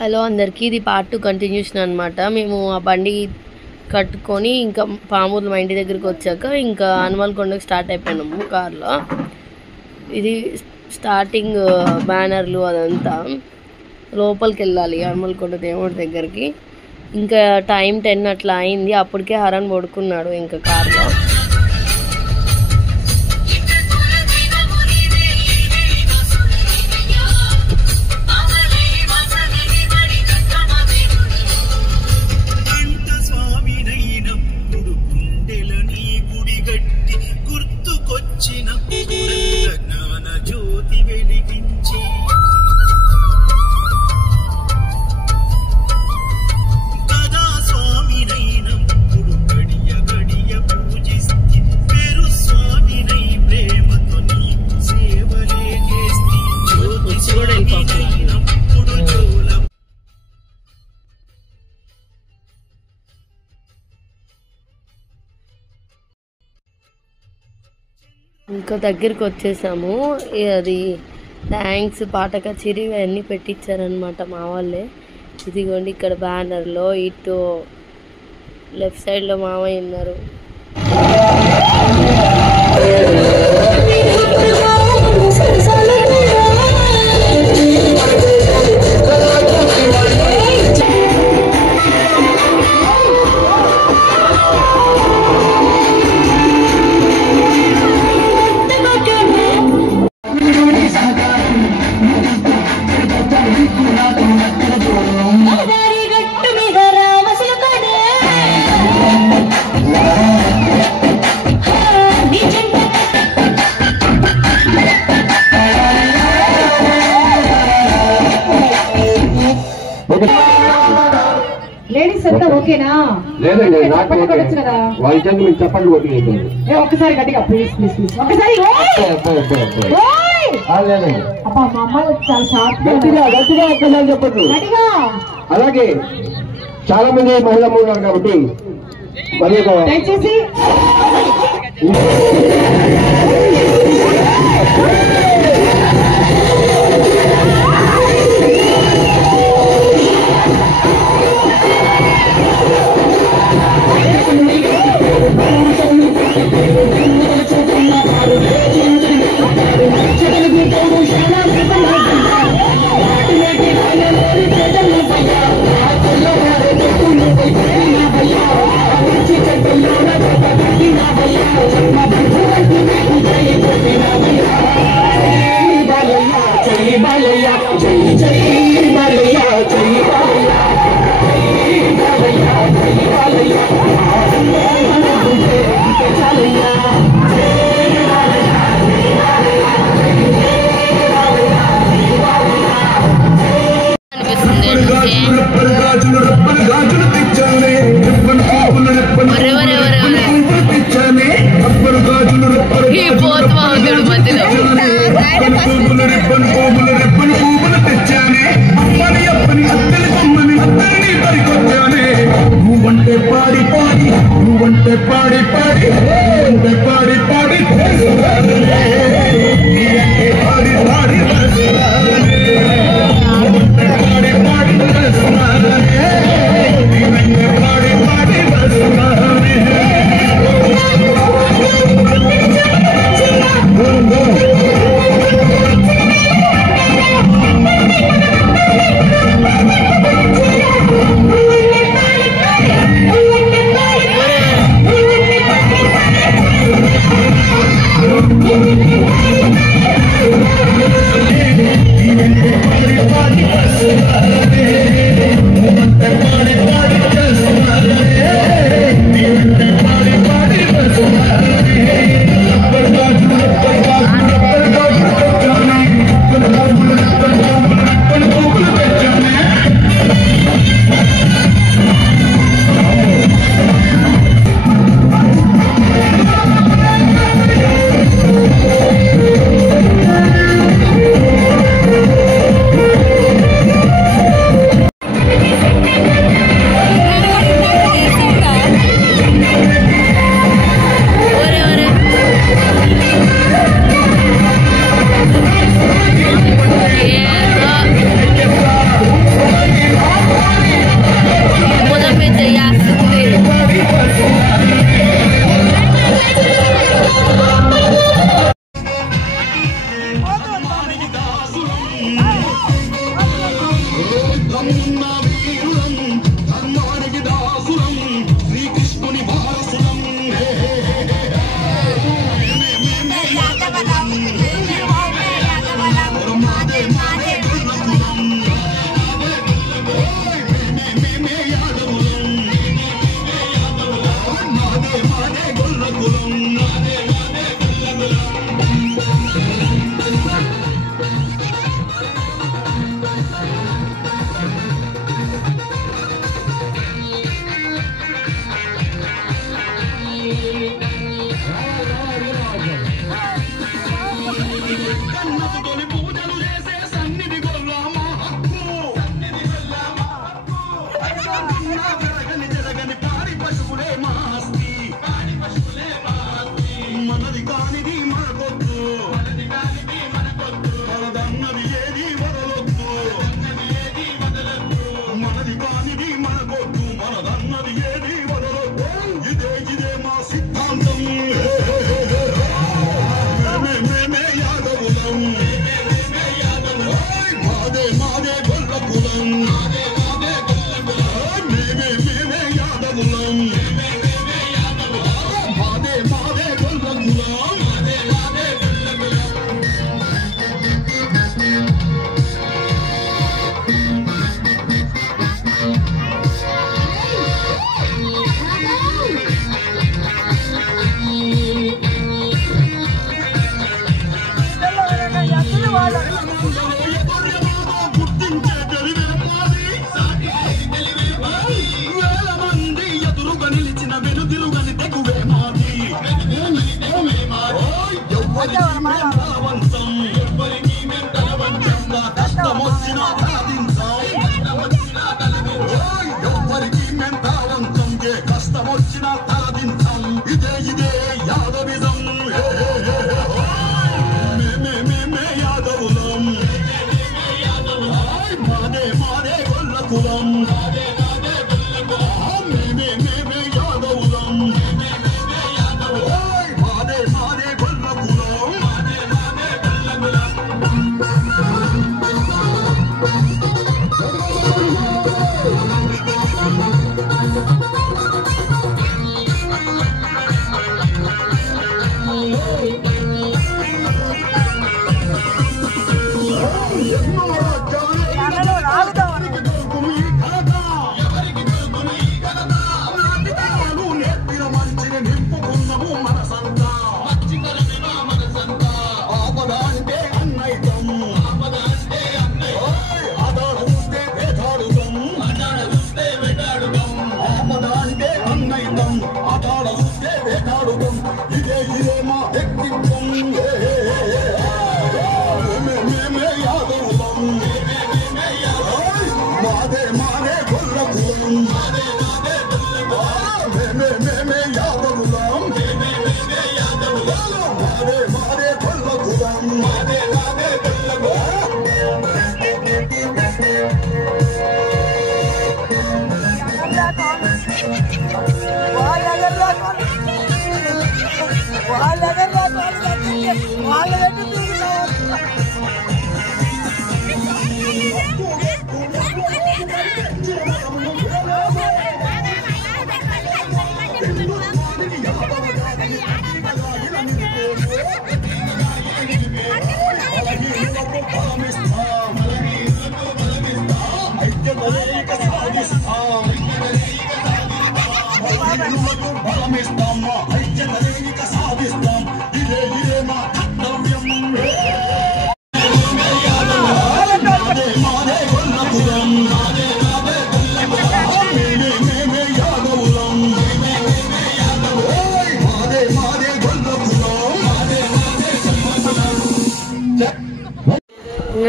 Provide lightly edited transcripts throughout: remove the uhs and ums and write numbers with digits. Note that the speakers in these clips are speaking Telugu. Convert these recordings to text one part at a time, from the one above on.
హలో అందరికీ, ఇది పార్ట్ 2 కంటిన్యూషన్ అనమాట. మేము ఆ బండి కట్టుకొని ఇంకా పామూరు మా ఇంటి దగ్గరికి వచ్చాక ఇంకా హనుమల్కొండకి స్టార్ట్ అయిపోయినాము కార్లో. ఇది స్టార్టింగ్ బ్యానర్లు అదంతా లోపలికి వెళ్ళాలి హనుమల్కొండ దేవుడి దగ్గరికి. ఇంకా టైం 10 అట్లా అయింది. అప్పటికే హరన్ పడుకున్నాడు ఇంకా కార్లో. ఇంకా దగ్గరికి వచ్చేసాము. అది థ్యాంక్స్ పాట కచేరీ అవన్నీ పెట్టించారనమాట మా వాళ్ళే. ఇదిగోండి ఇక్కడ బ్యానర్లో ఇటు లెఫ్ట్ సైడ్లో మావయ్య ఉన్నారు. లేడీస్ అంతా ఓకేనా? లేదండి, చెప్పండి. ఒక్కసారి గట్టిగా ప్లీజ్ ప్లీజ్ ప్లీజ్ ఒక్కసారి. అబ్బా మా అమ్మాయి చాలా షార్ప్. గట్టిగా ఒక్కసారి చెప్పండి. అలాగే చాలా మంది మహిళలు ఉన్నారు కాబట్టి మరి దయచేసి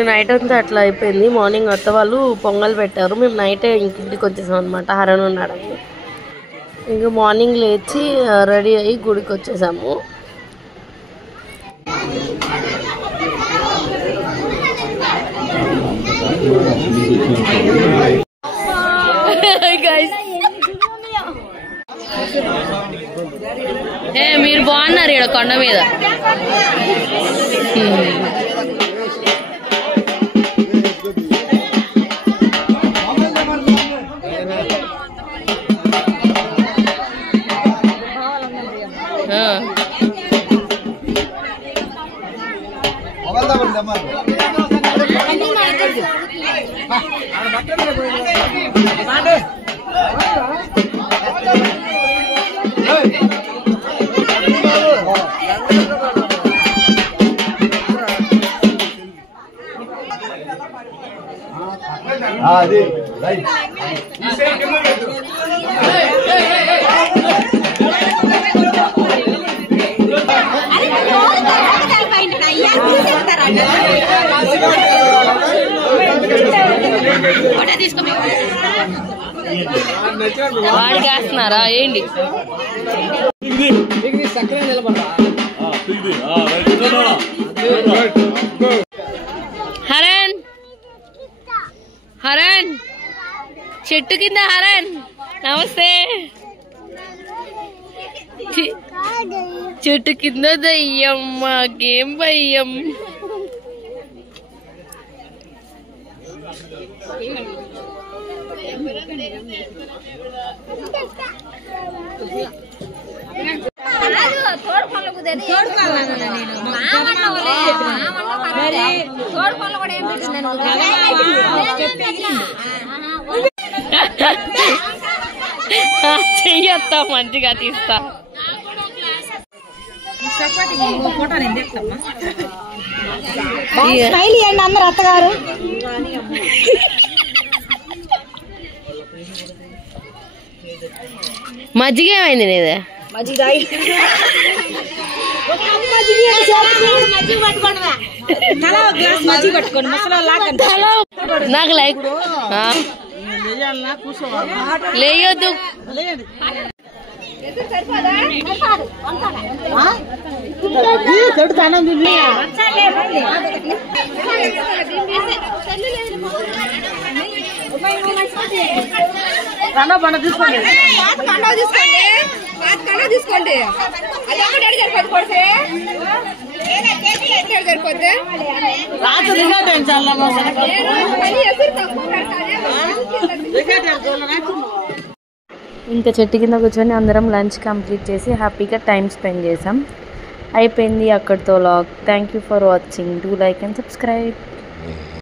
నైట్ అంతా అట్లా అయిపోయింది. మార్నింగ్ అత్త వాళ్ళు పొంగల్ పెట్టారు. మేము నైటే ఇంటికి వచ్చేసాం అనమాట. హరన్ ఉన్నాడని ఇంకా మార్నింగ్ లేచి రెడీ అయ్యి గుడికి వచ్చేసాము. మీరు బాగున్నారు ఇక్కడ కొండ మీద. అది రైట్ వాడికి వేస్తున్నారా ఏంటి? హరన్ హరన్ చెట్టు కింద హరన్ నమస్తే. చెట్టు కింద దయ్యం, మాకేం భయం. చెయ్యొత్తా మంచిగా తీస్తా. అందరు అత్తగారు మజ్జిగ ఏమైంది నీదే? నాకు లైక్ లేయొద్దు. తీసుకోండి ఇంకా చెట్టు కింద కూర్చొని అందరం లంచ్ కంప్లీట్ చేసి హ్యాపీగా టైం స్పెండ్ చేసాం. అయిపోయింది అక్కడితో vlog. Thank you for watching. Do like and subscribe.